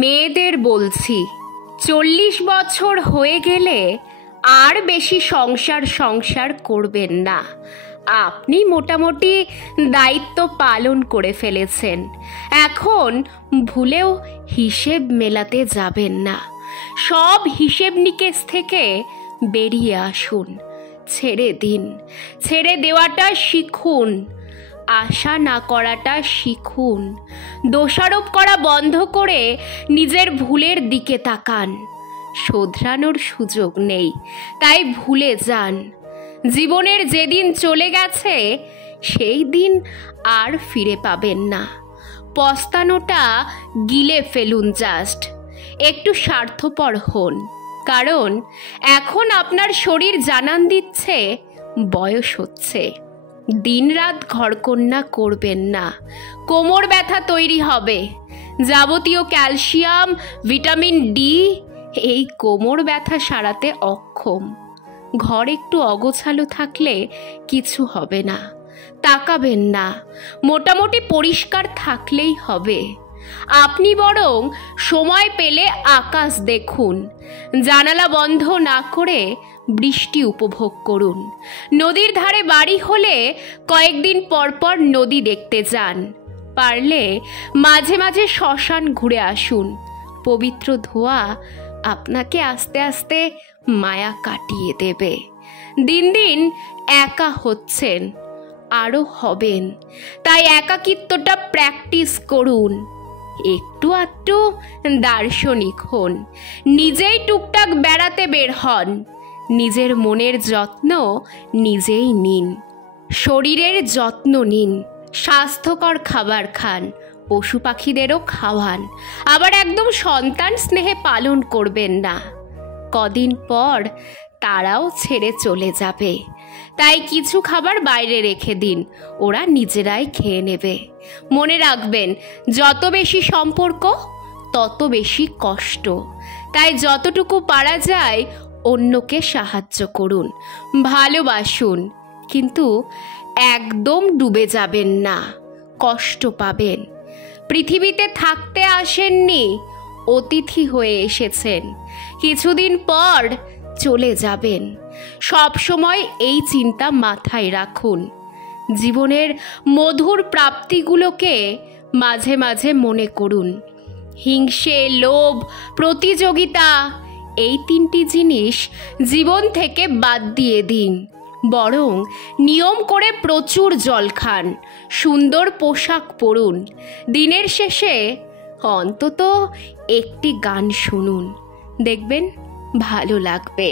মেয়েদের বলছি, 40 বছর হয়ে গেলে আর বেশি সংসার করবেন না। আপনি মোটামুটি দায়িত্ব পালন করে ফেলেছেন। এখন ভুলেও হিসেব মেলাতে যাবেন না। সব হিসেব নিকেশ থেকে বেরিয়ে আসুন। ছেড়ে দিন, ছেড়ে দেওয়াটা শিখুন। আশা না করাটা শিখুন। দোষারোপ করা বন্ধ করে নিজের ভুলের দিকে তাকান। শোধরানোর সুযোগ নেই, তাই ভুলে যান। জীবনের যেদিন চলে গেছে সেই দিন আর ফিরে পাবেন না। পস্তানোটা গিলে ফেলুন। জাস্ট একটু স্বার্থপর হন, কারণ এখন আপনার শরীর জানান দিচ্ছে বয়স হচ্ছে। দিনরাত ঘরকন্না করবেন না, কোমর ব্যথা তৈরি হবে। যাবতীয় ক্যালসিয়াম, ভিটামিন ডি এই কোমর ব্যথা সারাতে অক্ষম। ঘর একটু অগোছালো থাকলে কিছু হবে না। তাকাবেন না, মোটামুটি পরিষ্কার থাকলেই হবে। আপনি বরং সময় পেলে আকাশ দেখুন। জানালা বন্ধ না করে বৃষ্টি উপভোগ করুন। নদীর ধারে বাড়ি হলে কয়েকদিন পর পর নদী দেখতে যান। পারলে মাঝে মাঝে শ্মশান ঘুরে আসুন। পবিত্র ধোঁয়া আপনাকে আস্তে আস্তে মায়া কাটিয়ে দেবে। দিন দিন একা হচ্ছেন, আরও হবেন। তাই একাকিত্বটা প্র্যাকটিস করুন। একটু আধটু দার্শনিক হন। নিজেই টুকটাক বেড়াতে বের হন। নিজের মনের যত্ন নিজেই নিন। শরীরের যত্ন নিন। স্বাস্থ্যকর খাবার খান, পশু পাখিদেরও খাওয়ান। আবার একদম সন্তান স্নেহে পালন করবেন না। কদিন পর তারাও ছেড়ে চলে যাবে। তাই কিছু খাবার বাইরে রেখে দিন, ওরা নিজেরাই খেয়ে নেবে। মনে রাখবেন, যত বেশি সম্পর্ক তত বেশি কষ্ট। তাই যতটুকু পারা যায় অন্যকে সাহায্য করুন, ভালোবাসুন। কিন্তু একদম ডুবে যাবেন না, কষ্ট পাবেন। পৃথিবীতে থাকতে আসেননি, অতিথি হয়ে এসেছেন। কিছুদিন পর চলে যাবেন। সব সময় এই চিন্তা মাথায় রাখুন। জীবনের মধুর প্রাপ্তিগুলোকে মাঝে মাঝে মনে করুন। হিংসে, লোভ, প্রতিযোগিতা এই 3টি জিনিস জীবন থেকে বাদ দিয়ে দিন। বরং নিয়ম করে প্রচুর জল খান, সুন্দর পোশাক পরুন। দিনের শেষে অন্তত একটি গান শুনুন, দেখবেন ভালো লাগবে।